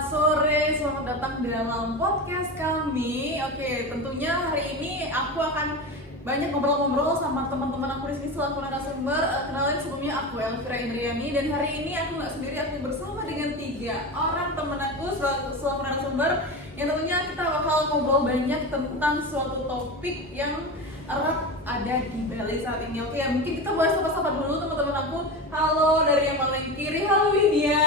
Selamat sore, selamat datang dalam podcast kami. Oke, tentunya hari ini aku akan banyak ngobrol-ngobrol sama teman-teman aku di sini selaku narasumber. Kenalin sebelumnya aku Elvira Indriani dan hari ini aku nggak sendiri, aku bersama dengan 3 orang teman aku selaku narasumber yang tentunya kita bakal ngobrol banyak tentang suatu topik yang erat ada di Bali saat ini. Oke, mungkin kita bahas sapa-sapa dulu teman-teman aku. Halo dari yang paling kiri, halo Widya.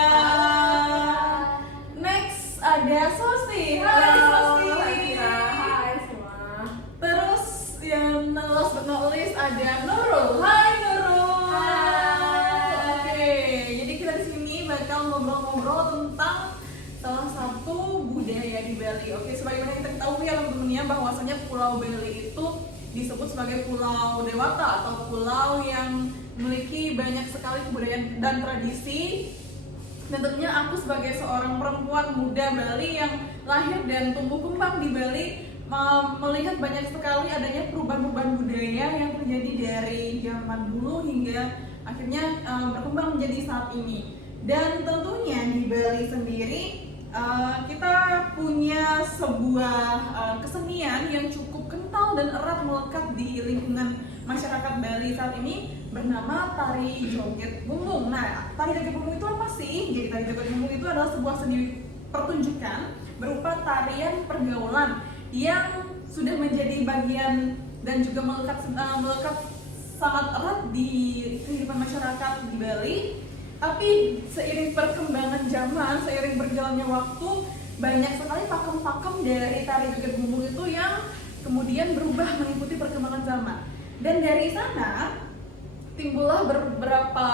Next ada Sosti. Hai Sosti. Hai semua. Terus yang last but not least ada Nurul. Hai Nurul. Hai. Oke, jadi kita di sini bakal ngobrol-ngobrol tentang salah satu budaya di Bali. Oke, sebagaimana kita ketahui ya teman-teman ya, bahwasanya Pulau Bali itu disebut sebagai pulau dewata atau pulau yang memiliki banyak sekali kebudayaan dan tradisi. Dan tentunya aku sebagai seorang perempuan muda Bali yang lahir dan tumbuh kembang di Bali melihat banyak sekali adanya perubahan-perubahan budaya yang terjadi dari zaman dulu hingga akhirnya berkembang menjadi saat ini. Dan tentunya di Bali sendiri kita punya sebuah kesenian yang cukup kental dan erat melekat di lingkungan masyarakat Bali saat ini bernama tari joget bumbung. Nah, tari joget bumbung itu apa sih? Jadi tari joget bumbung itu adalah sebuah seni pertunjukan berupa tarian pergaulan yang sudah menjadi bagian dan juga melekat sangat erat di kehidupan masyarakat di Bali. Tapi seiring perkembangan zaman, seiring berjalannya waktu, banyak sekali pakem-pakem dari tari joget bumbung itu yang kemudian berubah mengikuti perkembangan zaman. Dan dari sana timbullah beberapa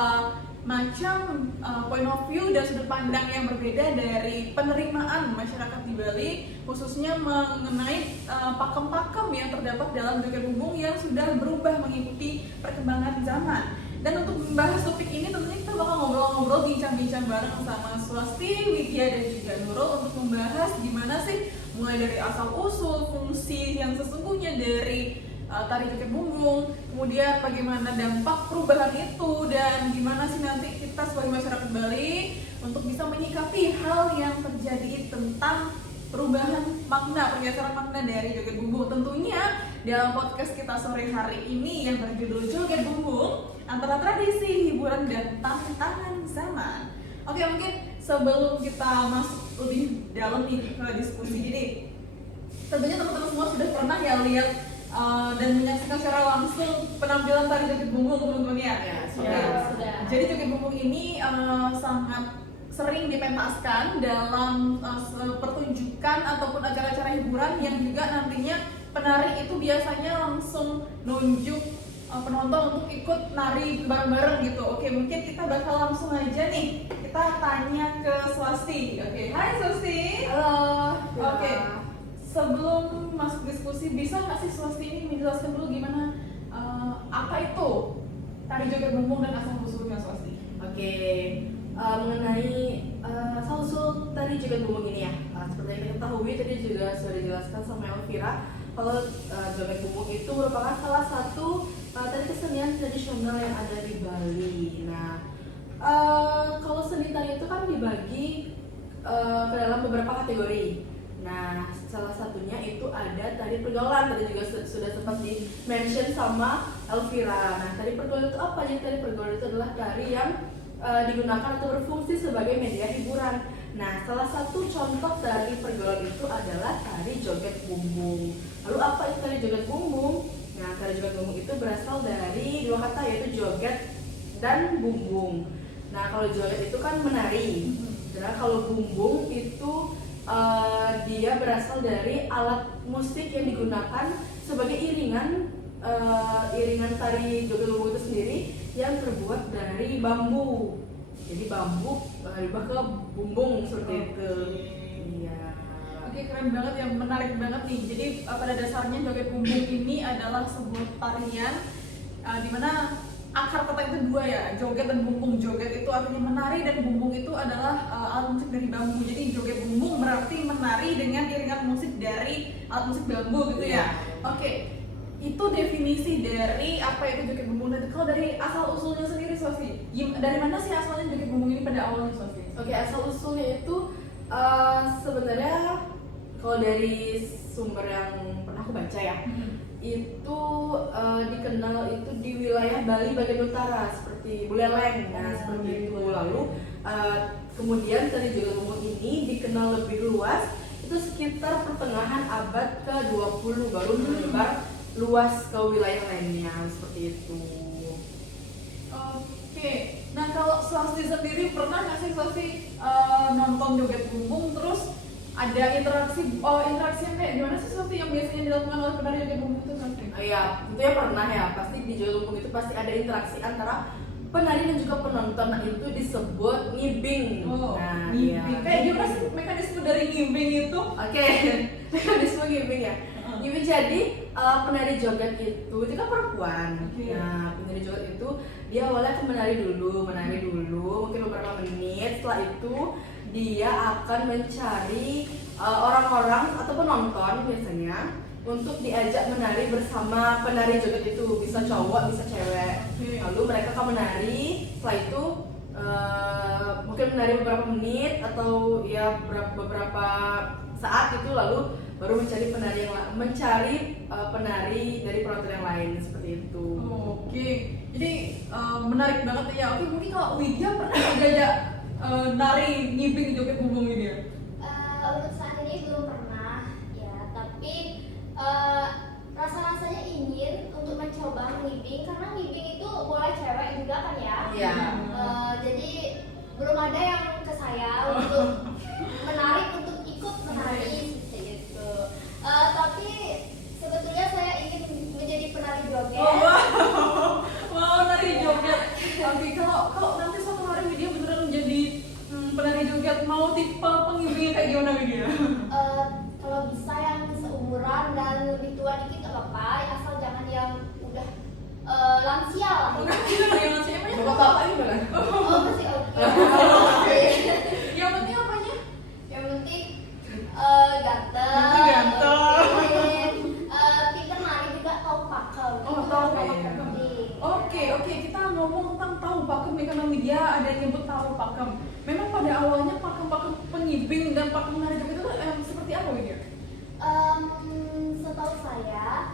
macam point of view dan sudut pandang yang berbeda dari penerimaan masyarakat di Bali, khususnya mengenai pakem-pakem yang terdapat dalam joget bumbung yang sudah berubah mengikuti perkembangan zaman. Dan untuk membahas topik ini tentunya kita bakal ngobrol-ngobrol, bincang-bincang bareng sama Swasti, Widya dan juga Nurul untuk membahas gimana sih mulai dari asal-usul, fungsi yang sesungguhnya dari tari joget bumbung, kemudian bagaimana dampak perubahan itu dan gimana sih nanti kita sebagai masyarakat Bali untuk bisa menyikapi hal yang terjadi tentang perubahan makna, pergeseran makna dari joget bumbung. Tentunya dalam podcast kita sore hari ini yang berjudul Joget Bumbung, antara tradisi, hiburan, dan tantangan zaman. Oke, mungkin sebelum kita masuk lebih dalam nih ke diskusi ini, tentunya teman-teman semua sudah pernah ya lihat dan menyaksikan secara langsung penampilan tari joget bumbung teman-teman ya? Ya, Sudah. Jadi joget bumbung ini sangat sering dipentaskan dalam pertunjukan ataupun acara-acara hiburan yang juga nantinya penari itu biasanya langsung nunjuk penonton untuk ikut nari bareng-bareng gitu. Oke, mungkin kita bakal langsung aja nih, kita tanya ke Swasti. Oke, hai Swasti. Halo. Oke, sebelum masuk diskusi, bisa nggak sih Swasti ini menjelaskan dulu gimana apa itu tari joget bumbung dan asal-usulnya Swasti? Oke. Mengenai asal-usul tari joget bumbung ini ya, seperti yang kita ketahui tadi juga sudah dijelaskan sama Elvira, kalau joget bumbung itu merupakan salah satu tari kesenian tradisional yang ada di Bali. Nah, kalau seni tari itu kan dibagi ke dalam beberapa kategori. Nah, salah satunya itu ada tari pergaulan, tadi juga sudah sempat di-mention sama Elvira. Nah, tari pergaulan itu apa? Jadi tari pergaulan itu adalah tari yang digunakan atau berfungsi sebagai media hiburan. Nah, salah satu contoh dari pergaulan itu adalah tari joget bumbung. Lalu apa itu tari joget bumbung? Nah, tari joget bumbung itu berasal dari 2 kata, yaitu joget dan bumbung. Nah, kalau joget itu kan menari. Sedangkan kalau bumbung itu dia berasal dari alat musik yang digunakan sebagai iringan tari joget bumbung itu sendiri yang terbuat dari bambu. Jadi bambu dirubah ke bumbung seperti itu. Iya. Oke, keren banget ya, menarik banget nih. Jadi pada dasarnya joget bumbung ini adalah sebuah tarian di mana akar kata itu 2 ya, joget dan bumbung. Joget itu artinya menari dan bumbung itu adalah alat musik dari bambu. Jadi joget bumbung berarti menari dengan iringan musik dari alat musik bambu gitu ya. Oke, itu definisi dari apa itu joget bumbung. Dan kalau dari asal usulnya sendiri Swasti, dari mana sih asalnya joget bumbung ini pada awalnya Swasti? Oke, asal usulnya itu Sebenarnya kalau dari sumber yang pernah aku baca ya, itu dikenal itu di wilayah Bali bagian utara seperti Buleleng, nah seperti itu. Lalu kemudian tari joget bumbung ini dikenal lebih luas itu sekitar pertengahan abad ke-20 baru menyebar luas ke wilayah lainnya seperti itu. Oke, nah kalau Swasti sendiri pernah nggak sih Swasti nonton joget bumbung terus ada interaksi yang kayak gimana sih Swasti yang biasanya dilakukan oleh penari joget bumbung itu Swasti? Iya, tentunya pernah ya. Pasti di joget bumbung itu pasti ada interaksi antara penari dan juga penonton. Nah, itu disebut ngibing. Nah, ngibing. iya. Kayak gimana sih mekanisme dari ngibing itu? Oke, mekanisme ngibing ya. Ngibing jadi penari joget itu kan perempuan. Okay. Nah, penari joget itu dia awalnya akan menari dulu, mungkin beberapa menit. Setelah itu dia akan mencari orang-orang atau penonton biasanya untuk diajak menari bersama penari joget itu, bisa cowok bisa cewek. Lalu mereka akan menari. Setelah itu mungkin menari beberapa menit atau ya beberapa saat itu, lalu baru mencari penari dari penonton yang lain seperti itu. Oke, jadi menarik banget ya. Oke, mungkin kalau Widya pernah diajak nari ngibing joget bumbung ini ya? Untuk saat ini belum pernah ya, tapi rasa-rasanya ingin untuk mencoba ngibing, karena ngibing itu boleh cewek juga kan ya. Iya. Jadi belum ada yang ke saya untuk menarik untuk ikut menari seperti itu. Tapi sebetulnya saya ingin menjadi penari joget. Wow, nari joget. Oke, kalau nanti suatu hari Widya beneran menjadi penari joget, mau tipe pengibingnya kayak gimana Widya? Kalau bisa yang seumuran dan lebih tua dikit gak apa-apa, asal jangan yang udah lansia lah. Yang lansia emangnya Coba tahu apa gimana? Oh masih oke. Yang penting apanya? Yang penting ganteng. Yang penting ganteng. Pinter nari juga, tahu pakem. Oh, Itu tahu yang paling pakem. penting. Oke, kita ngomong tentang tahu pakem nih, karena Widya ada yang nyebut tahu pakem. Memang pada awalnya pakem-pakem pengibing dan pakem menari joget itu seperti apa Widya? Setahu saya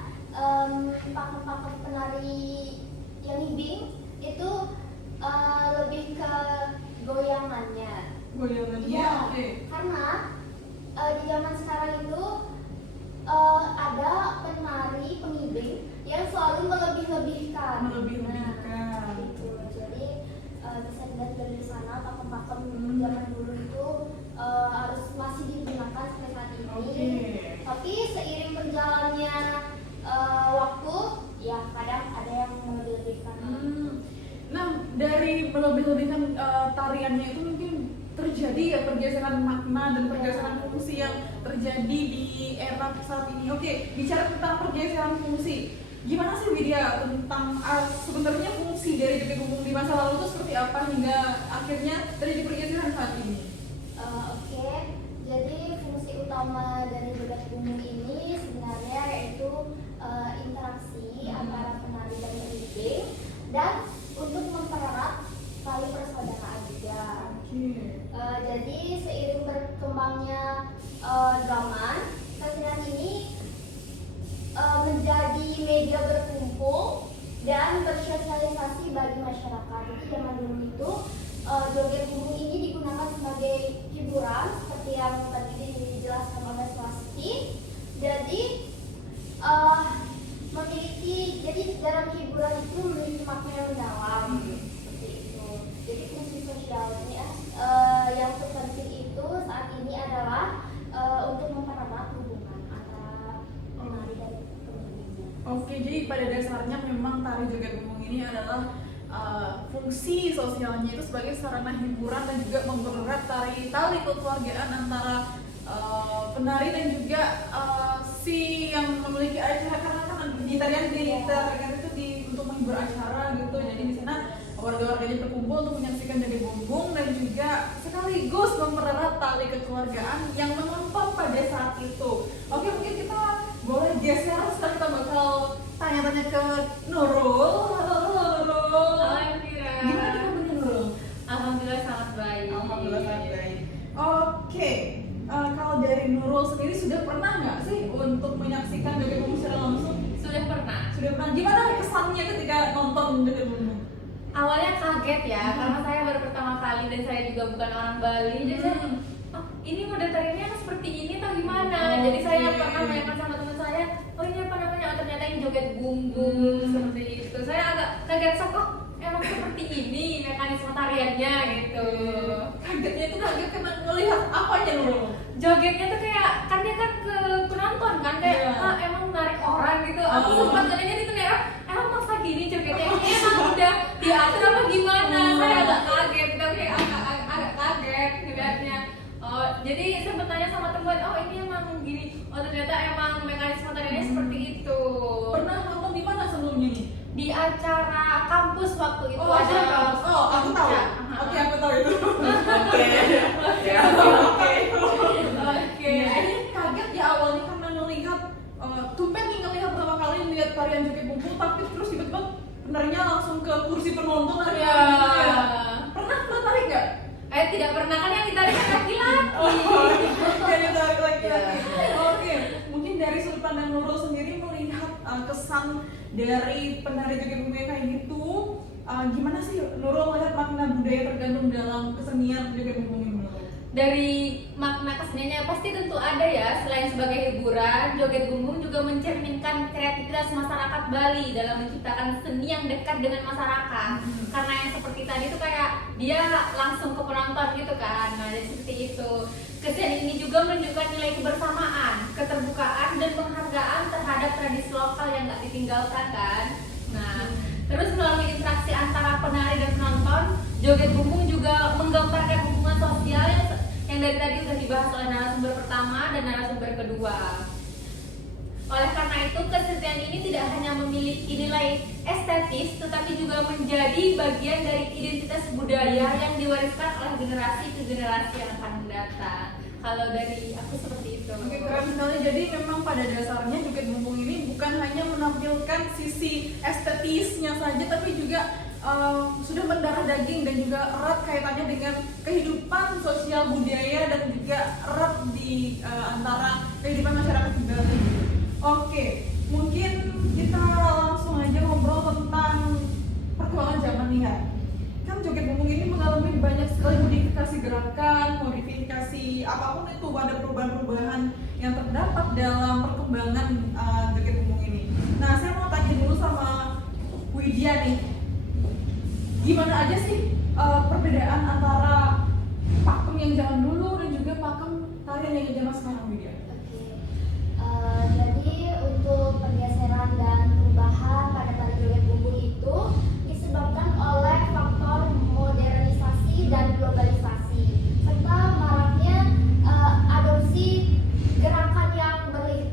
pakem-pakem penari yang ngibing itu lebih ke goyangannya. Goyangannya. Iya, Oke. karena di zaman sekarang itu ada penari pengibing yang selalu melebih-lebihkan. Melebih-lebihkan. Nah, gitu. Jadi bisa dilihat dari sana pakem-pakem zaman dulu itu harus masih digunakan sampai saat ini. Oke. Tapi seiring berjalannya waktu, ya kadang ada yang melebih-lebihkan. Nah, dari melebih-lebihkan tariannya itu mungkin terjadi ya pergeseran makna dan pergeseran fungsi yang terjadi di era saat ini. Oke, bicara tentang pergeseran fungsi, gimana sih Widya tentang sebenarnya fungsi dari joget bumbung di masa lalu itu seperti apa hingga akhirnya terjadi pergeseran saat ini? Oke, jadi fungsi utama dari joget bumbung ini sebenarnya yaitu interaksi antara penari dan pengibing dan untuk mempererat tali persaudaraan juga. Jadi seiring berkembangnya zaman, kesenian ini menjadi media berkumpul dan bersosialisasi bagi masyarakat. Jadi zaman dulu itu joget bumbung ini digunakan sebagai hiburan seperti yang tadi dijelaskan oleh Swasti. Jadi jadi dalam hiburan itu memiliki makna yang mendalam seperti itu. Jadi fungsi sosialnya yang terpenting itu saat ini adalah untuk mempererat hubungan antara penari dan pengibingnya. Oke, jadi pada dasarnya memang tari joget bumbung ini adalah fungsi sosialnya itu sebagai sarana hiburan dan juga mempererat tali kekeluargaan antara penari dan juga si yang memiliki acara, karena kan di tarian itu untuk menghibur acara gitu. Jadi di sana warga-warganya berkumpul untuk menyaksikan joget bumbung dan juga sekaligus mempererat tali kekeluargaan yang menonton pada saat itu. Oke, mungkin kita boleh geser setelah kita bakal tanya-tanya ke Nurul. Halo Nurul. Halo Elvira. Gimana kabarnya Nurul? Alhamdulillah sangat baik. Alhamdulillah sangat baik. Oke, Nurul sendiri sudah pernah nggak sih untuk menyaksikan joget bumbung secara langsung? Sudah pernah. Sudah pernah. Gimana kesannya ketika nonton joget bumbung? Awalnya kaget ya, karena saya baru pertama kali dan saya juga bukan orang Bali, jadi saya, oh, ini model tariannya seperti ini atau gimana? Jadi saya pernah tanyakan sama teman saya, oh ini apa namanya? Oh, ternyata ini joget bumbung seperti itu. Saya agak kaget, oh emang seperti ini mekanisme tariannya gitu. Kagetnya itu kaget karena melihat apanya Nurul? Jogetnya tuh kayak kan dia kan ke penonton kan kayak emang menarik orang gitu. Aku sempat tadinya itu kayak emang masa gini jogetnya ini emang udah diatur apa gimana? Saya agak kaget, tapi kayak agak kaget ngeliatnya. Oh, jadi sempat tanya sama teman, oh ini emang gini. Oh ternyata emang mekanisme tariannya seperti itu. Pernah nonton di mana sebelumnya nih? Di acara kampus waktu itu Oh, acara kampus. Oh, aku tahu. Ya. Oke, aku tahu itu. Oke. Jadi kaget ya awalnya karena ngelihat tumpen nih ngelihat pertama kali ngelihat tarian joget bumbung, tapi terus tiba-tiba penarinya langsung ke kursi penonton lagi. Ya. Pernah tarik nggak? Tidak pernah kan yang ditarik laki-laki. Jadi tarik lagi. Oke, mungkin dari sudut pandang Nurul sendiri melihat kesan dari penari joget bumbung kayak gitu, gimana sih Nurul melihat makna budaya tergandung dalam kesenian joget bumbung ini? Dari makna keseniannya pasti tentu ada ya. Selain sebagai hiburan, joget bumbung juga mencerminkan kreativitas masyarakat Bali dalam menciptakan seni yang dekat dengan masyarakat. Karena yang seperti tadi itu kayak dia langsung ke penonton gitu kan. Nah, jadi seperti itu. Kesenian ini juga menunjukkan nilai kebersamaan, keterbukaan dan penghargaan terhadap tradisi lokal yang nggak ditinggalkan kan. Nah, terus melalui interaksi antara penari dan penonton, joget bumbung juga menggambarkan hubungan sosial yang dari tadi sudah dibahas oleh narasumber pertama dan narasumber kedua. Oleh karena itu, kesenian ini tidak hanya memiliki nilai estetis, tetapi juga menjadi bagian dari identitas budaya yang diwariskan oleh generasi ke generasi yang akan mendatang. Kalau dari aku seperti itu. Oke, keren sekali. Jadi memang pada dasarnya joget bumbung ini bukan hanya menampilkan sisi estetisnya saja, tapi juga sudah mendarah daging dan juga erat kaitannya dengan kehidupan sosial budaya dan juga erat di antara kehidupan masyarakat di Bali. Oke, mungkin kita langsung aja ngobrol tentang perkembangan zaman nih ya. Kan joget bumbung ini mengalami banyak sekali modifikasi gerakan, modifikasi apapun itu, ada perubahan-perubahan yang terdapat dalam perkembangan joget bumbung ini. Nah, saya mau tanya dulu sama Widya nih, gimana aja sih perbedaan antara pakem yang zaman dulu dan juga pakem tarian yang zaman sekarang, Widya? Jadi untuk pergeseran dan perubahan pada tari joget bumbung itu disebabkan oleh faktor modernisasi dan globalisasi serta maraknya adopsi gerakan yang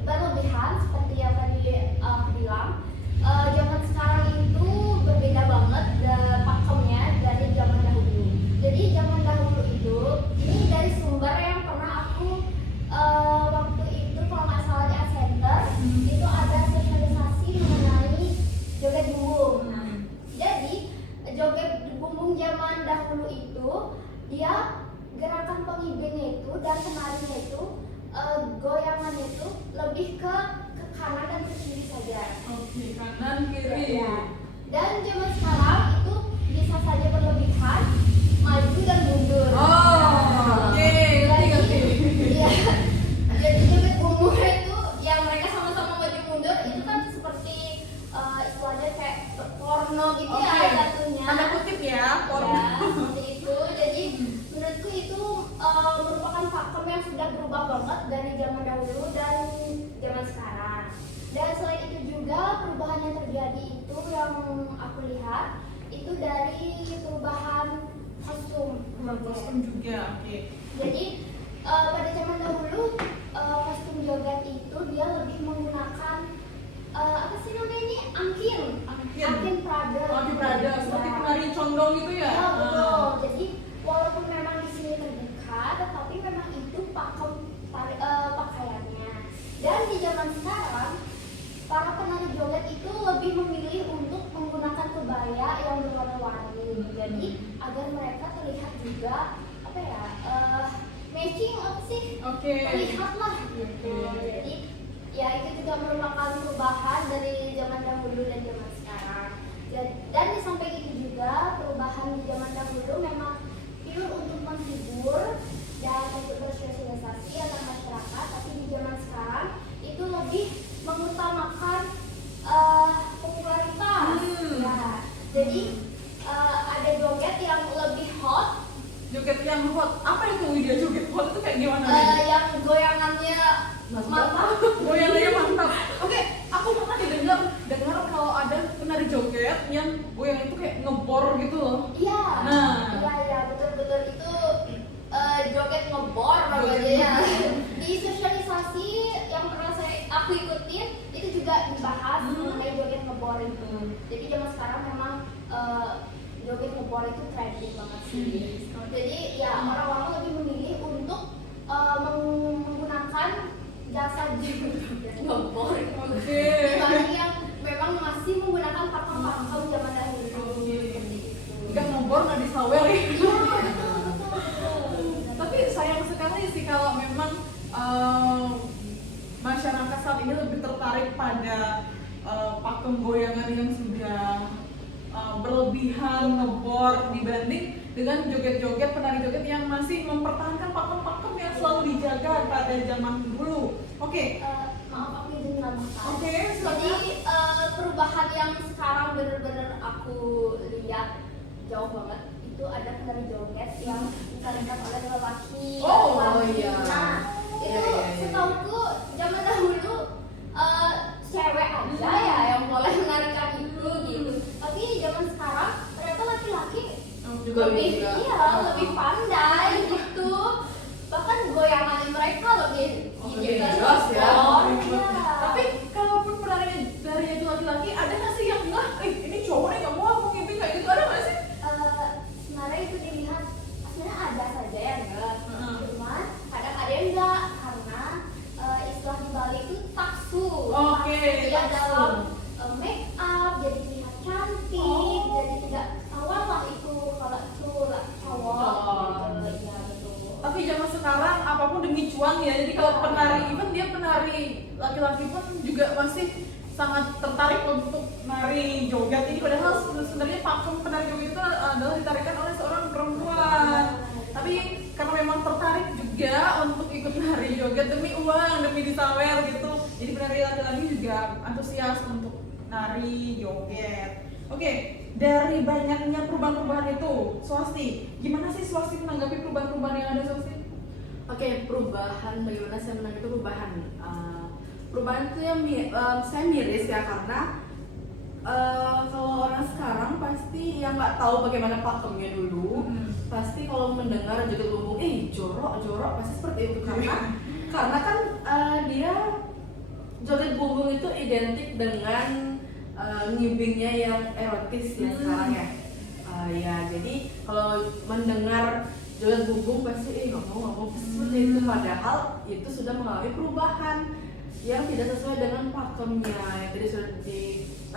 berlebihan seperti yang tadi bilang. Zaman sekarang itu berbeda banget pakemnya dari zaman dahulu. Jadi zaman dahulu itu ini dari sumber yang pernah aku waktu itu kalau nggak salah di Art Center itu ada sosialisasi mengenai joget bumbung. Jadi joget bumbung zaman dahulu itu dia gerakan pengibingnya itu dan penarinya itu goyangannya itu lebih ke kanan dan ke kiri saja. Oke, kanan kiri. Ya. Dan zaman sekarang itu bisa saja berlebihan, maju dan mundur. Oke, ngerti. Iya. Jadi joget bumbung itu yang mereka sama-sama maju mundur itu kan seperti istilahnya kayak porno gitu ya jatuhnya. Tanda kutip ya, porno. Ya, seperti itu. Jadi menurutku itu merupakan pakem yang sudah berubah banget dari zaman dahulu dan zaman sekarang. Dan selain itu juga perubahan yang terjadi itu yang aku lihat itu dari perubahan kostum. Kostum juga, oke. Jadi pada zaman dahulu kostum joget itu dia lebih menggunakan apa sih namanya ini angkin Prada. Angkin Prada, seperti penari condong gitu ya? Ya betul. Jadi walaupun memang di sini terbuka, tetapi memang itu pakaiannya. Dan di zaman sekarang para penari joget itu lebih memilih untuk menggunakan kebaya yang berwarna-warni. Jadi agar mereka terlihat juga apa ya matching apa sih? Oke. Terlihat lah gitu. Jadi ya itu juga merupakan perubahan dari zaman dahulu dan zaman sekarang. Dan di samping itu juga perubahan di zaman dahulu memang pure untuk menghibur dan untuk bersosialisasi antar masyarakat, tapi di zaman sekarang itu lebih mengutamakan popularitas. Ya, jadi ada joget yang lebih hot, Joget yang hot. Apa itu Widya joget hot itu kayak gimana? yang goyangannya mantap. Goyangannya mantap. Oke, aku pernah dengar kalau ada penari joget yang goyang itu kayak ngebor gitu loh. Iya, Nah. iya betul itu joget ngebor namanya ya. Di sosialisasi yang pernah aku ikutin itu juga dibahas mengenai joget ngebor itu. Jadi zaman sekarang memang joget ngebor itu trending banget sih. Jadi ya orang-orang lebih memilih untuk menggunakan jasa joget ngebor Oke. dibanding yang memang masih menggunakan pakem-pakem zaman dahulu. Seperti itu. Jika ngebor nggak disawer ya. Iya, betul. Tapi sayang sekali sih kalau memang masyarakat saat ini lebih tertarik pada pakem goyangan yang sudah berlebihan ngebor dibanding dengan joget-joget penari joget yang masih mempertahankan pakem-pakem yang selalu dijaga pada zaman dulu. Oke. Maaf aku izin menambahkan. Oke, Jadi perubahan yang sekarang benar-benar aku lihat jauh banget itu ada penari joget yang ditarikan oleh lelaki. Oh, lelaki. iya. Nah, itu Iya. setauku zaman dahulu cewek aja ya yang boleh menarikan itu gitu. Tapi zaman sekarang ternyata laki-laki Juga lebih bisa. lebih pandai gitu. Bahkan goyangan mereka lebih Lebih jelas ya. Iya. Tapi kalaupun penari dari itu laki-laki, ada nggak sih yang ini cowok nih nggak mau aku ngintip kayak gitu, ada nggak sih? Sebenarnya itu dilihat sebenarnya ada saja ya enggak. Heeh. Cuman kadang ada yang enggak karena istilah di Bali itu taksu. Oke, Dia taksu. dalam make up jadi terlihat cantik, jadi tidak ketahuan lah itu kalau itu cowok. Gitu. Iya betul. Tapi zaman sekarang apapun demi cuan ya. Jadi kalau penari even dia penari laki-laki pun juga masih sangat tertarik untuk nari joget ini, padahal sebenarnya pakem penari joget itu adalah ditarikan oleh seorang perempuan. Tapi karena memang tertarik juga untuk ikut nari joget demi uang, demi disawer gitu. Jadi penari laki-laki juga antusias untuk nari joget. Oke, dari banyaknya perubahan-perubahan itu, Swasti, gimana sih Swasti menanggapi perubahan-perubahan yang ada, Swasti? Oke, perubahan bagaimana saya menanggapi perubahan? Perubahan itu yang saya miris ya karena kalau orang sekarang pasti yang nggak tahu bagaimana pakemnya dulu, pasti kalau mendengar joget bumbung, jorok pasti seperti itu karena kan dia joget bumbung itu identik dengan ngibingnya yang erotis ya sekarang ya. Ya jadi kalau mendengar joget bumbung pasti nggak mau seperti itu, padahal itu sudah mengalami perubahan yang tidak sesuai dengan pakemnya yang tadi sudah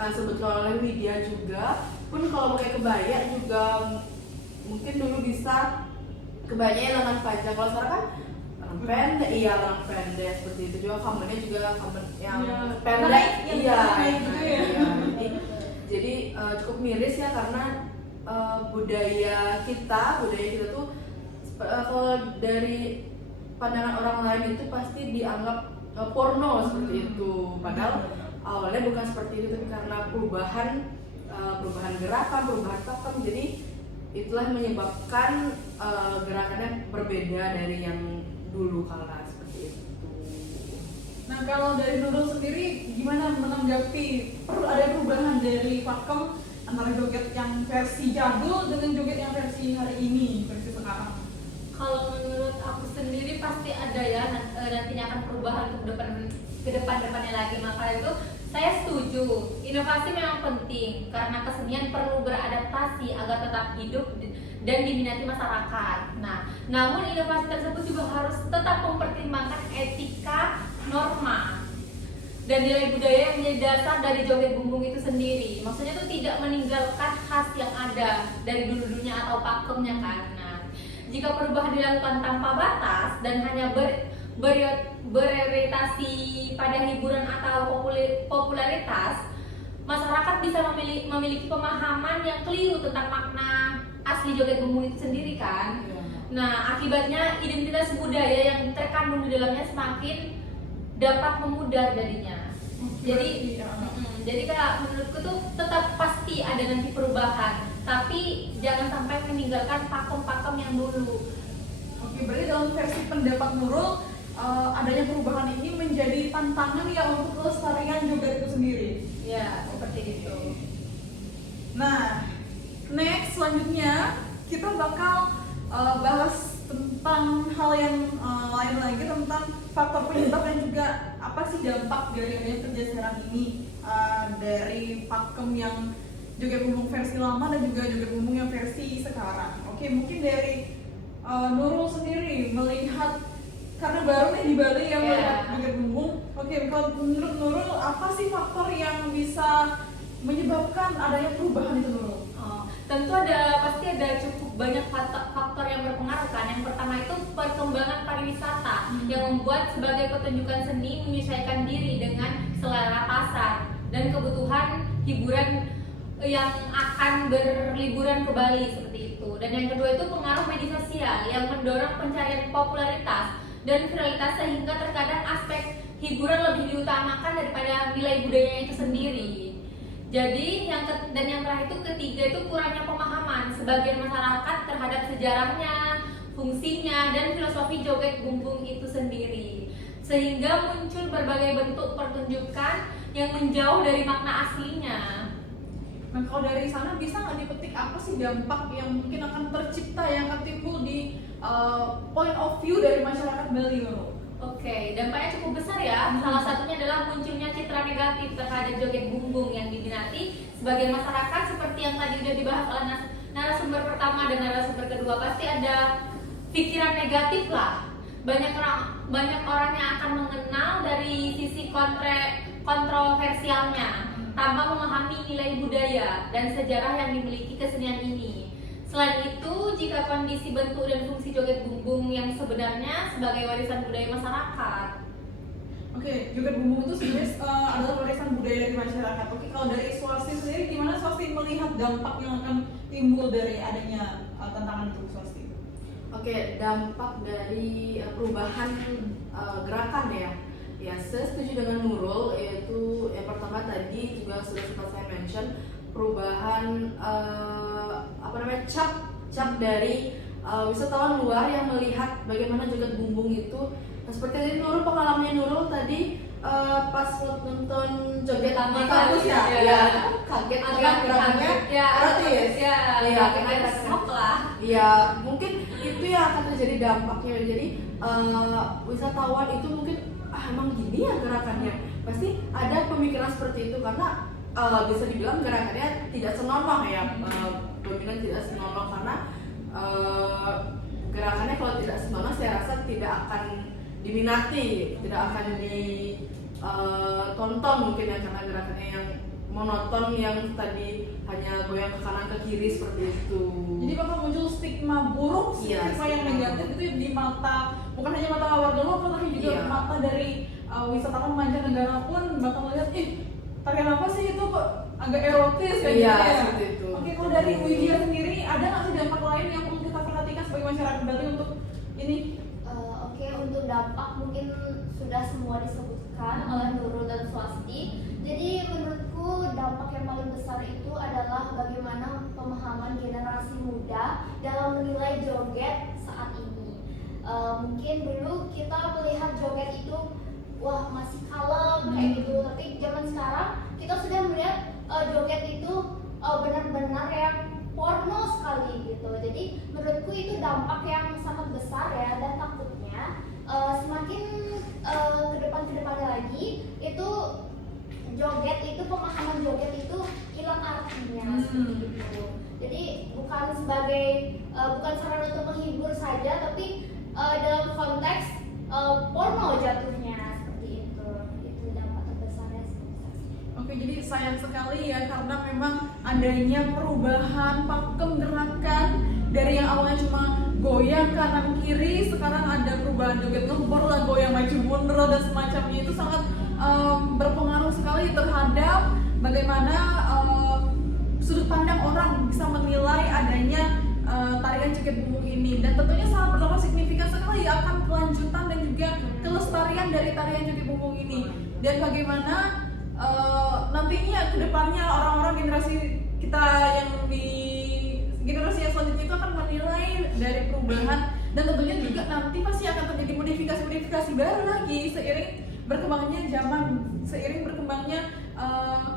disebutkan oleh Widya juga. Pun kalau pakai kebaya juga mungkin dulu bisa kebayanya lengan panjang, kalau sekarang kan lengan pendek, lengan pendek seperti itu juga. Kamennya juga kamen yang pendek, jadi cukup miris ya karena budaya kita tuh kalau dari pandangan orang lain itu pasti dianggap porno seperti itu, padahal awalnya bukan seperti itu, tapi karena perubahan gerakan, perubahan pakem, jadi itulah menyebabkan gerakannya berbeda dari yang dulu kala seperti itu. Nah kalau dari Nurul sendiri gimana menanggapi ada perubahan dari pakem antara joget yang versi jadul dengan joget yang versi hari ini, versi sekarang? Kalau menurut aku sendiri pasti ada ya nantinya akan perubahan ke depannya lagi. Maka itu saya setuju, inovasi memang penting karena kesenian perlu beradaptasi agar tetap hidup dan diminati masyarakat. Nah, namun inovasi tersebut juga harus tetap mempertimbangkan etika, norma dan nilai budaya yang menjadi dasar dari joget bumbung itu sendiri. Maksudnya itu tidak meninggalkan khas yang ada dari dulu-dulunya atau pakemnya kan. Nah, jika perubahan dilakukan tanpa batas dan hanya berorientasi pada hiburan atau popularitas, masyarakat bisa memiliki pemahaman yang keliru tentang makna asli joget bumbung itu sendiri kan. Nah, akibatnya identitas budaya yang terkandung di dalamnya semakin dapat memudar jadinya. Jadi Kak, menurutku tuh tetap pasti ada nanti perubahan, tapi jangan sampai meninggalkan pakem-pakem yang dulu. Oke, berarti dalam versi pendapat Nurul, adanya perubahan ini menjadi tantangan ya untuk kelestarian joget itu sendiri. Ya, seperti itu. Nah, next selanjutnya kita bakal bahas tentang hal yang lain lagi, tentang faktor penyebab dan juga apa sih dampak dari adanya pergeseran ini dari pakem yang joget bumbung versi lama dan juga joget bumbung yang versi sekarang. Oke, mungkin dari Nurul sendiri melihat, karena baru nih di Bali yang melihat joget bumbung. Oke, kalau menurut Nurul apa sih faktor yang bisa menyebabkan adanya perubahan itu, Nurul? Tentu pasti ada cukup banyak faktor yang berpengaruh kan. Yang pertama itu perkembangan pariwisata yang membuat sebagai pertunjukan seni menyesuaikan diri dengan selera pasar dan kebutuhan hiburan yang akan berliburan ke Bali seperti itu. Dan yang kedua itu pengaruh media sosial yang mendorong pencarian popularitas dan viralitas, sehingga terkadang aspek hiburan lebih diutamakan daripada nilai budayanya itu sendiri. Jadi yang terakhir itu ketiga itu kurangnya pemahaman sebagian masyarakat terhadap sejarahnya, fungsinya, dan filosofi joget bumbung itu sendiri, sehingga muncul berbagai bentuk pertunjukan yang menjauh dari makna aslinya. Nah, kalau dari sana bisa nggak dipetik apa sih dampak yang mungkin akan tercipta, yang akan timbul di point of view dari masyarakat Bali, Nurul? Oke, dampaknya cukup besar ya. Salah satunya adalah munculnya citra negatif terhadap joget bumbung yang diminati sebagian masyarakat, seperti yang tadi udah dibahas oleh narasumber pertama dan narasumber kedua. Pasti ada pikiran negatif lah. Banyak orang yang akan mengenal dari sisi kontroversialnya tanpa memahami nilai budaya dan sejarah yang dimiliki kesenian ini. Selain itu, jika kondisi bentuk dan fungsi joget bumbung yang sebenarnya sebagai warisan budaya masyarakat. Oke, joget bumbung itu sebenarnya adalah warisan budaya dari masyarakat. Oke, kalau dari Swasti sendiri, gimana Swasti melihat dampak yang akan timbul dari adanya tantangan itu, Swasti? Oke, dampak dari perubahan gerakan ya. Ya, saya setuju dengan Nurul, yaitu yang pertama tadi juga sudah sempat saya mention, perubahan cap dari wisatawan luar yang melihat bagaimana joget bumbung itu. Nah, seperti tadi Nurul, pengalamannya Nurul tadi pas nonton joget di kampus ya, kaget agak gerakannya gratis ya, kita shock lah. Ya, mungkin itu yang akan terjadi dampaknya. Jadi wisatawan itu mungkin emang gini ya gerakannya, pasti ada pemikiran seperti itu, karena bisa dibilang gerakannya tidak senonoh ya, dominan tidak senonoh, karena gerakannya kalau tidak senonoh saya rasa tidak akan diminati, tidak akan ditonton mungkin ya, karena gerakannya yang monoton yang tadi hanya goyang ke kanan ke kiri seperti itu. Jadi bakal muncul stigma buruk, stigma yang negatif itu di mata, bukan hanya mata warga lokal tapi juga mata dari wisatawan mancanegara pun bakal melihat, tarian apa sih itu kok agak erotis kayak gitu ya. Itu. Oke, kalau dari Widya sendiri ada nggak sih dampak lain yang perlu kita perhatikan sebagai masyarakat Bali untuk ini? Oke, untuk dampak mungkin sudah semua disebutkan oleh Nurul dan Swasti. Jadi menurutku dampak yang paling besar itu adalah bagaimana pemahaman generasi muda dalam menilai joget saat ini. Mungkin dulu kita melihat joget itu wah masih kalem kayak gitu, tapi zaman sekarang kita sudah melihat joget itu benar-benar yang porno sekali gitu. Jadi menurutku itu dampak yang sangat besar ya, dan takutnya semakin ke depannya lagi itu joget itu, pemahaman joget itu hilang artinya seperti itu. Jadi bukan sarana untuk menghibur saja, tapi dalam konteks porno jatuhnya seperti itu. Itu dampak terbesarnya sebenarnya. Oke, jadi sayang sekali ya, karena memang adanya perubahan pakem gerakan dari yang awalnya cuma goyang kanan kiri, sekarang ada perubahan joget ngebor lah, goyang maju mundur dan semacamnya. Itu sangat berpengaruh sekali terhadap bagaimana sudut pandang orang bisa menilai adanya tarian joget bumbung ini, dan tentunya sangat berdampak signifikan sekali akan kelanjutan dan juga kelestarian dari tarian joget bumbung ini, dan bagaimana nantinya kedepannya orang-orang generasi kita yang di generasi yang selanjutnya itu akan menilai dari perubahan, dan tentunya juga nanti pasti akan terjadi modifikasi baru lagi seiring berkembangnya zaman, seiring berkembangnya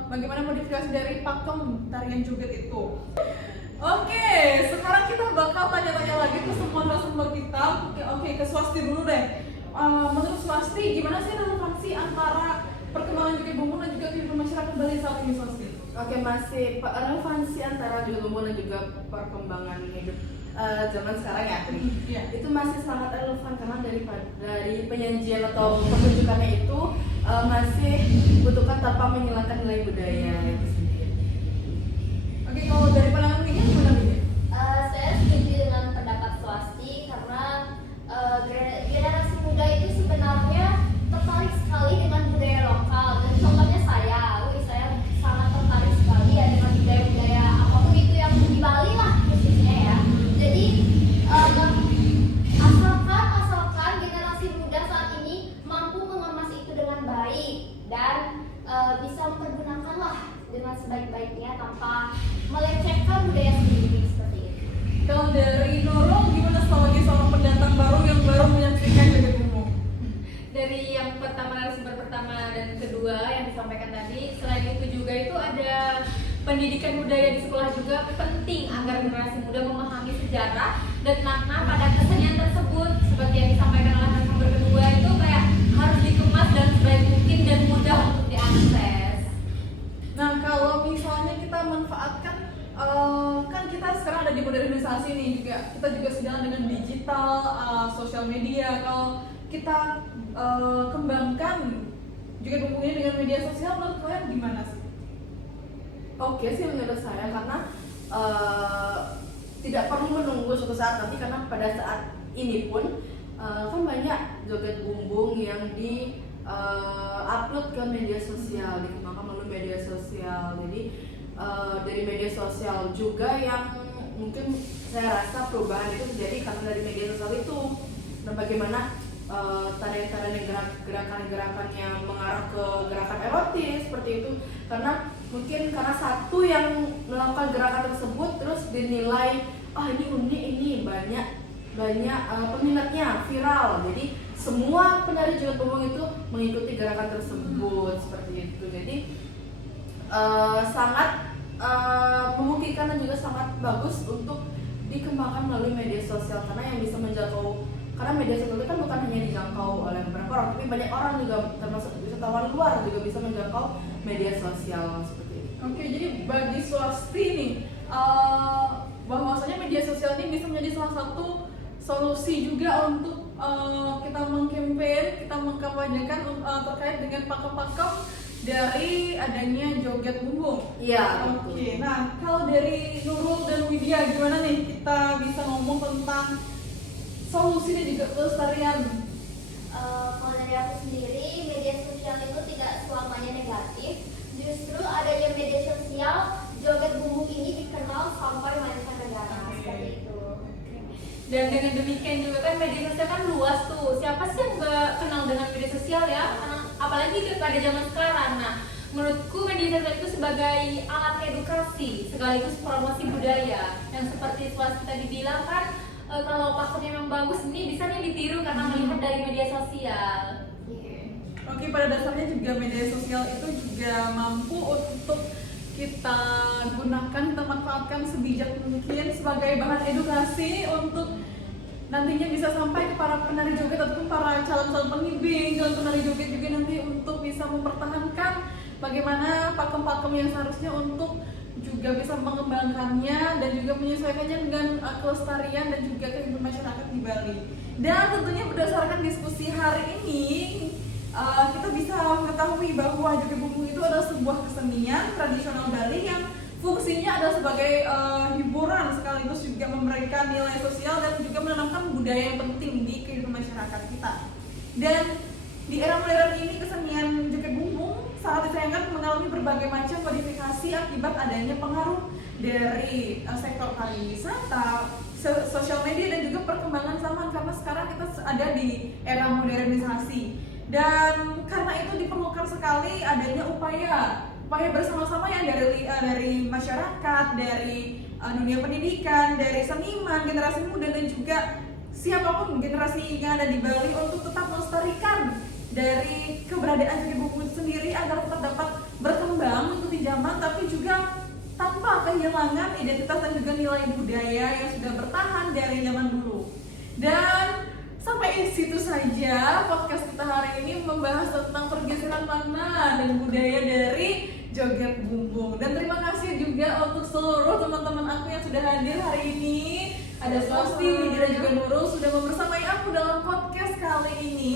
bagaimana modifikasi dari pakem tarian joget itu. Oke, sekarang kita bakal tanya-tanya lagi ke semua narasumber kita. Oke, ke Swasti dulu deh. Menurut Swasti, gimana sih relevansi antara perkembangan joget bumbung dan juga kehidupan masyarakat Bali saat ini, Swasti? Oke, masih relevansi antara joget bumbung dan juga perkembangan hidup zaman sekarang ya, tadi. Iya. Itu masih sangat relevan karena dari penyajian atau pertunjukannya itu masih butuhkan tanpa menghilangkan nilai budaya itu sendiri. Oke, kalau dari pandangan Mia, gimana Mia? Saya setuju dengan pendapat Swasti karena generasi muda itu sebenarnya tertarik sekali dengan budaya lokal, dan contohnya saya sangat tertarik sekali ya dengan budaya-budaya apapun itu yang di Bali lah khususnya ya. Jadi asalkan generasi muda saat ini mampu mengemas itu dengan baik dan bisa mempergunakanlah dengan sebaik-baiknya tanpa melecehkan budaya sendiri seperti itu. Kalau dari Nurul, gimana sebagai seorang pendatang baru yang baru menyaksikan joget bumbung? Dari yang narasumber pertama dan kedua yang disampaikan tadi, selain itu juga itu ada pendidikan budaya di sekolah juga penting agar generasi muda memahami sejarah dan makna pada kesenian tersebut, seperti yang disampaikan oleh narasumber kedua itu kayak harus dikemas dan sebaik mungkin dan mudah untuk diakses. Nah, kalau misalnya kita manfaatkan, kan kita sekarang ada di modernisasi nih juga, kita juga sejalan dengan digital, sosial media. Kalau kita kembangkan joget bumbung ini dengan media sosial, menurut kalian gimana sih? Oke sih menurut saya, karena tidak perlu menunggu suatu saat nanti, karena pada saat ini pun kan banyak joget bumbung yang di upload ke media sosial, dikembangkan melalui media sosial. Jadi dari media sosial juga yang mungkin saya rasa perubahan itu terjadi karena dari media sosial itu, dan bagaimana tarian-tarian gerakan-gerakan yang mengarah ke gerakan erotis seperti itu, karena mungkin karena satu yang melakukan gerakan tersebut terus dinilai ini unik, ini banyak peminatnya, viral, jadi semua penari joget bumbung itu mengikuti gerakan tersebut seperti itu. Jadi sangat memungkinkan dan juga sangat bagus untuk dikembangkan melalui media sosial, karena yang bisa menjangkau, karena media sosial itu kan bukan hanya dijangkau oleh beberapa orang, tapi banyak orang juga, termasuk wisatawan luar juga bisa menjangkau media sosial seperti itu. Oke, jadi bagi Swasti nih, bahwasanya media sosial ini bisa menjadi salah satu solusi juga untuk kita mengkampen, kita mengkampanyekan terkait dengan pakem-pakem dari adanya joget bumbung. Iya. Oke, nah kalau dari Nurul dan Widya gimana nih kita bisa ngomong tentang solusi dan juga kelestarian? Kalau dari aku sendiri, media sosial itu tidak selamanya negatif. Justru adanya media sosial, joget bumbung ini dikenal sampai mancanegara seperti itu. Dan dengan demikian juga kan media sosial kan luas tuh. Siapa sih yang nggak kenal dengan media sosial ya? Apalagi pada zaman sekarang. Nah, menurutku media sosial itu sebagai alat edukasi sekaligus promosi budaya. Yang seperti Swasti tadi bilang kan, kalau pakemnya memang bagus, ini bisa nih ditiru karena melihat dari media sosial. Oke, pada dasarnya juga media sosial itu juga mampu untuk kita gunakan, kita manfaatkan sebijak mungkin sebagai bahan edukasi untuk nantinya bisa sampai ke para penari joget ataupun para calon-calon pengimbing, calon penari joget juga nanti untuk bisa mempertahankan bagaimana pakem-pakem yang seharusnya untuk juga bisa mengembangkannya dan juga menyesuaikannya dengan kelestarian dan juga kehidupan masyarakat di Bali. Dan tentunya berdasarkan diskusi hari ini, kita bisa mengetahui bahwa joget bumbung itu adalah sebuah kesenian tradisional Bali yang fungsinya adalah sebagai hiburan sekaligus juga memberikan nilai sosial dan juga menanamkan budaya yang penting di kehidupan masyarakat kita. Dan di era modern ini kesenian joget bumbung sangat disayangkan mengalami berbagai macam modifikasi akibat adanya pengaruh dari sektor pariwisata, sosial media dan juga perkembangan zaman, karena sekarang kita ada di era modernisasi. Dan karena itu diperlukan sekali adanya upaya bersama-sama ya dari masyarakat, dari dunia pendidikan, dari seniman, generasi muda dan juga siapapun generasi yang ada di Bali untuk tetap melestarikan dari keberadaan joget bumbung itu sendiri agar tetap dapat berkembang mengikuti zaman, tapi juga tanpa kehilangan identitas dan juga nilai budaya yang sudah bertahan dari zaman dulu. Dan sampai situ saja podcast kita hari ini membahas tentang pergeseran makna dan budaya dari joget bumbung. Dan terima kasih juga untuk seluruh teman-teman aku yang sudah hadir hari ini. Ada Swasti, Widya dan juga Nurul sudah membersamai aku dalam podcast kali ini.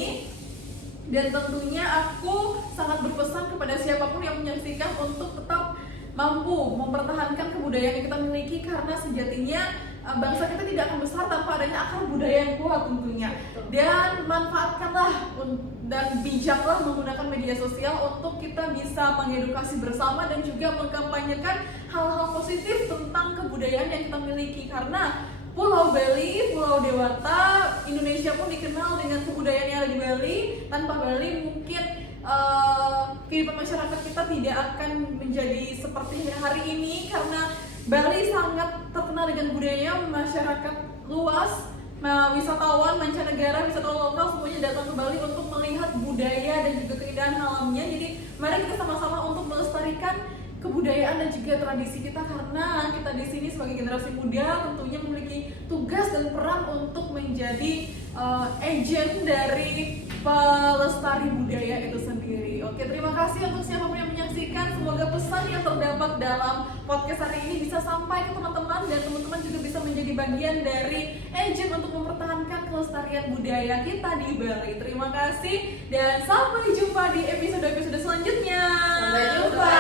Dan tentunya aku sangat berpesan kepada siapapun yang menyaksikan untuk tetap mampu mempertahankan kebudayaan yang kita miliki, karena sejatinya bangsa kita tidak akan besar tanpa adanya akar budaya yang kuat tentunya. Dan manfaatkanlah dan bijaklah menggunakan media sosial untuk kita bisa mengedukasi bersama dan juga mengkampanyekan hal-hal positif tentang kebudayaan yang kita miliki, karena Pulau Bali, Pulau Dewata, Indonesia pun dikenal dengan kebudayaan yang ada di Bali. Tanpa Bali mungkin kehidupan masyarakat kita tidak akan menjadi seperti hari ini, karena Bali sangat terkenal dengan budayanya. Masyarakat luas, wisatawan mancanegara, wisatawan lokal semuanya datang ke Bali untuk melihat budaya dan juga keindahan alamnya. Jadi mari kita sama-sama untuk melestarikan kebudayaan dan juga tradisi kita, karena kita di sini sebagai generasi muda tentunya memiliki tugas dan peran untuk menjadi agent dari pelestari budaya itu sendiri. Oke, terima kasih untuk siapapun yang menyaksikan. Semoga pesan yang terdapat dalam podcast hari ini bisa sampai ke teman-teman, dan teman-teman juga bisa menjadi bagian dari agent untuk mempertahankan kelestarian budaya kita di Bali. Terima kasih dan sampai jumpa di episode selanjutnya. Sampai jumpa.